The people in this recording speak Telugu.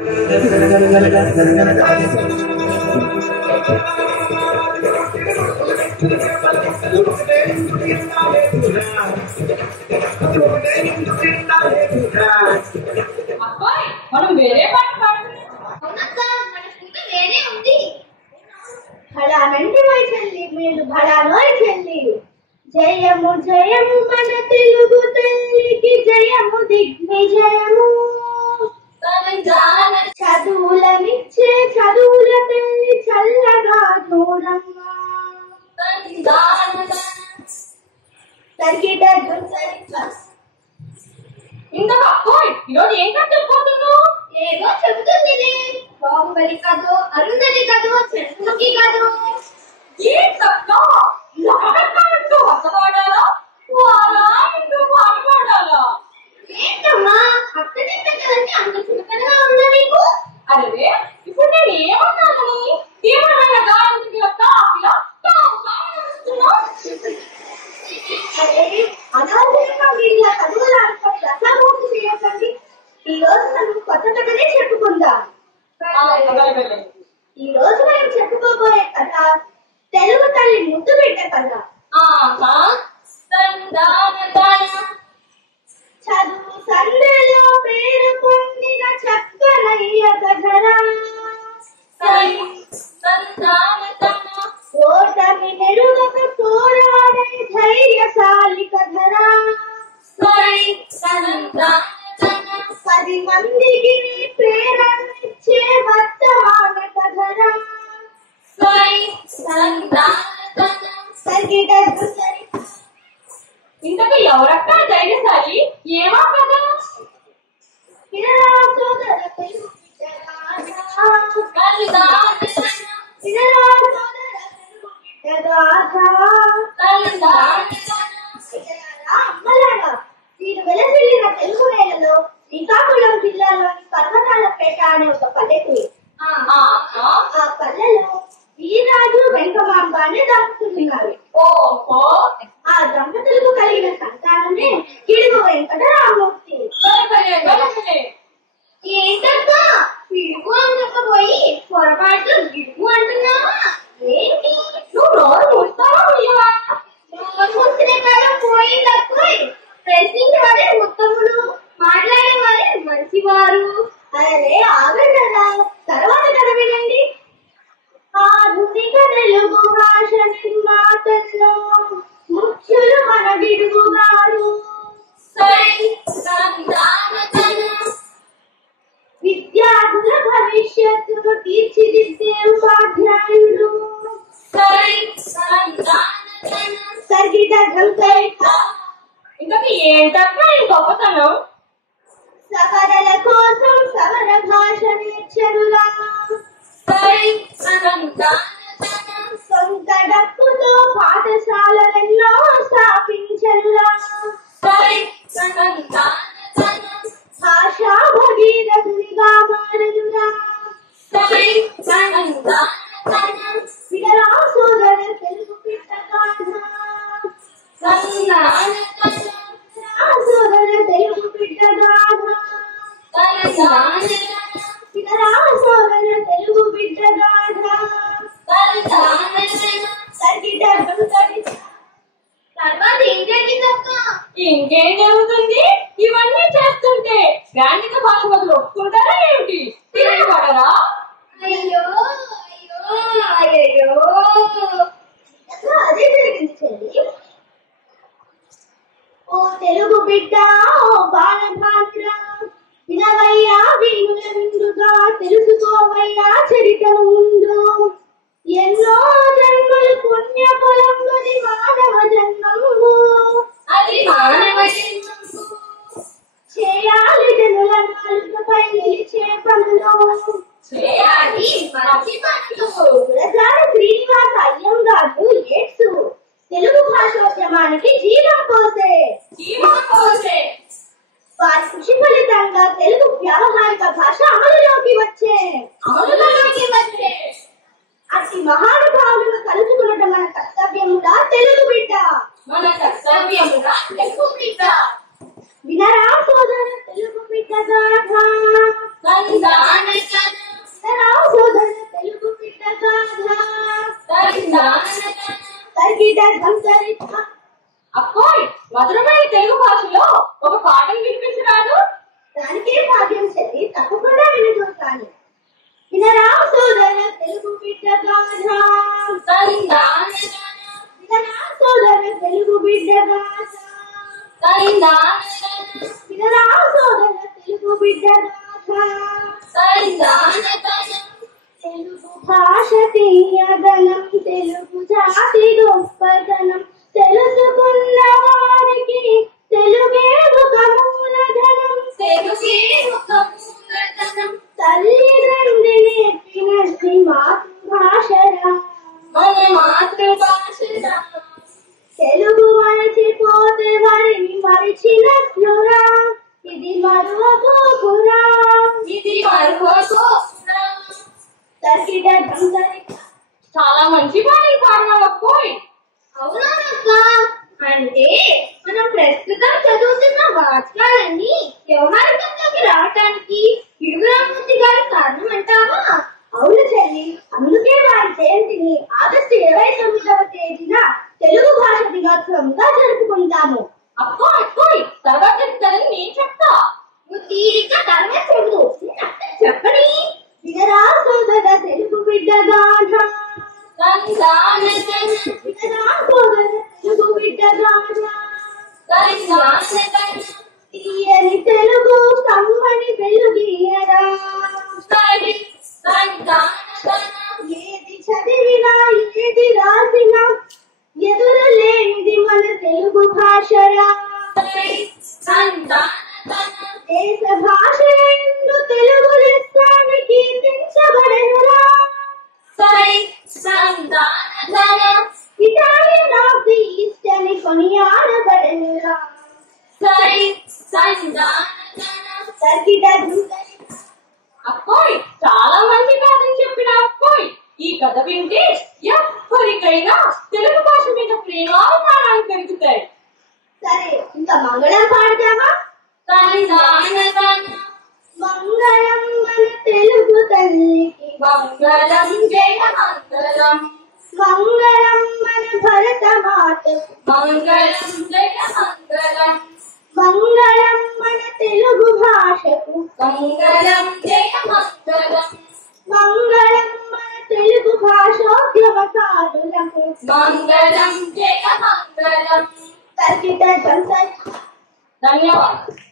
మనం వేరే పాట పాడుతున్నాం. భడానండి వై చెల్లి మీరు భడానోయ్ చెల్లి. జయము జయము మన తెలుగు తల్లికి జయము దిగ్విజయము. చదువులనిచ్చే చదువుల తల్లి చల్లగా చూడమ్మా. ఇంకా అక్కోయ్ ఈరోజు ఏం కథ చెప్పబోతున్నావు? ఏదో చెబుతుంది. బాహుబలి కథో, అరుంధతి కథో, చంద్రముఖి కథో. ఏంటో పాడాలా పాట పాడాలా? ఏంటమ్మా అక్కడే కదంటే అంత చులకనగా ఉందా నీకు? అరే ఇప్పుడు నేను ఏమన్నాను? ఏమన్నా గాయత్రి అనాథంగా వీళ్ళ చదువుల రసమూర్తి చేయకండి. ఈ రోజు మనం కొత్త కథనే చెప్పుకుందాం. ఈ రోజు మనం చెప్పుకోబోయే కథ తెలుగు తల్లి ముద్దు బిడ్డ కథ. చదువు సందెలో పేరు పొందిన చక్కనయ్య కథరా. ఓటమి నెరుగక పోరాడే ధైర్యశాలి కథరా. 10 మందికి ప్రేరణిచ్చే వర్తమాన కథరా. ఇంతకు ఎవరక్క ధైర్యశాలి? ఏమా కథ? వీరు వెలసిల్లిన తెలుగు నేలలో శ్రీకాకుళం జిల్లాలోని పర్వతాలపేట అనే ఒక పల్లెటూరు. ఆ పల్లెలో వీరాజు వెంకమాంబ అనే దంపతులున్నారు. ఆ దంపతులకు కలిగిన సంతానమే గిడుగు వెంకటరామూర్తి. ఏంటక్కా పిడుగు అనకపోయి పొరపాటు గిడుగు అంటున్నావా? ఏంటి నువ్వు నోరు మూస్తావా? నోరు మూసిన కాలం పోయిందక్కోయ్. ప్రశ్నించేవారే ఉత్తములు, మాట్లాడేవారే మంచివారు. అరే ఆగండి, తర్వాత కథ వినండి. ఆధునిక తెలుగు భాష నిర్మాతల్లో ముఖ్యులు మన గిడుగు గారు. విద్యార్థుల భవిష్యత్తును తీర్చిదిద్దే ఉపాధ్యాయులు. ఇంతకీ ఏంటక్క ఈ గొప్పతనం? సవరల కోసం సవర భాష నేర్చరులా. సొంత డబ్బుతో పాఠశాలలెన్నో స్థాపించరులా. భాషా భగీరథునిగా మారనురా. వినరా సోదర తెలుగు బిడ్డ గాథ. సోదర తెలుగు బిడ్డ గాథ. వినరా సోదర తెలుగు బిడ్డ గాథ. తర్వాత ఏం జరిగిందక్క? ఇంకేం జరుగుతుంది? ఇవన్నీ చేస్తుంటే గ్రాంధిక భాష బదులు ఒప్పుకుంటారా ఏమిటి? తిరగబడరా? అయ్యో అయ్యో అయ్యో అదే జరిగింది చెల్లి. ఓ తెలుగు బిడ్డ, ఓ బాలభాద్ర, వినవయ్యా వీణుల విందుగా, తెలుసుకోవయ్యా చరితము ముందు. ఎన్నో జన్మలు పుణ్య పొలంబడి మానవ జన్మము. అది మానవ జన్మము. చేయాలి జనుల నాలుకపై నిలిచే పనులు. చేయాలి మంచి పనులు. గురజాడ శ్రీనివాస అయ్యంగారు ఏడ్సు తెలుగు భాషోద్యమానికి జీవం పోసే. వారి కృషి ఫలితంగా తెలుగు వ్యావహారిక భాష అమలులోకి వచ్చే. అతి మహానుభావులను కలుసుకున్నట్టు మన కర్తవ్యముగా తెలుగు బిడ్డ. వినరా సోదర తెలుగు బిడ్డ గాథ. సోదర తెలుగు బిడ్డ గాథ అక్కోయ్, మధురమైన తెలుగు భాషలో ఒక పాటను వినిపించరాదు? దానికే భాగ్యం చెల్లి, తప్పకుండా వినదూస్తాను. వినరా సోదర తెలుగు బిడ్డ గాథ, వినరా సోదర తెలుగు బిడ్డ గాథ, వినరా సోదర తెలుగు బిడ్డ గాథ. తెలుగు భాష తీయదనం, తెలుగు జాతి గొప్పదనం, తెలుసుకున్న వారికి తెలుగే ఒక మూలధనం. తల్లిదండ్రి నేర్పినది మాతృభాషరా, తెలుగు మరచిపోతే వారిని మరిచినట్లురా. ఇది మరువబోకురా, చాలా మంచి పాటలు పాడినావు అక్కోయ్. అవునక్క, అంటే మనం ప్రస్తుతం చదువుతున్న వాచకాలన్నీ వ్యవహారికంలోకి రావటానికి ఇడుగురామూర్తి గారి కారణం అంటావా? అవును చెల్లి, అందుకే వారి జయంతిని ఆగస్టు 29వ తేదీన తెలుగు భాష దినోత్సవంగా జరుపుకుంటాము. అక్కోయ్, తర్వాత చెప్తానని నేను చెప్తా. నువ్వు తీరిక తర్వాత చెబుతూ చెప్పని. వినరా సోదర తెలుగు బిడ్డ గాథ, వినరా సోదర తెలుగు బిడ్డ గాథ. తీయని తెలుగు కమ్మని వెలుగీయరా, ఏది చదివినా ఏది రాసినా ఎదురు లేనిది మన తెలుగు భాషరా. దేశ భాష ఎందు తెలుగు లెస్సాన్ని కీర్తించబడెనురా. ఇటాలియన్ ఆఫ్ ది ఈస్ట్ అని కొనియాడబడెనురా. అక్కోయ్, చాలా మంచి కథను చెప్పిన అక్కోయ్. ఈ కథ వింటే ఎవరికైనా తెలుగు భాష మీద ప్రేమాభిమానాలు పెరుగుతాయి. సరే, ఇంకా మంగళం పాడతామా? మంగళం మన తెలుగు తల్లికి, మంగళం జయ మంగళం, మంగళం మన భరత మాతకు, మంగళం జయ మంగళం, మంగళం మన తెలుగు భాషకు, మంగళం జయ మంగళం, మంగళం మన తెలుగు భాషోద్యమకారులకు, మంగళం జయ మంగళం. ధన్యవాదాలు.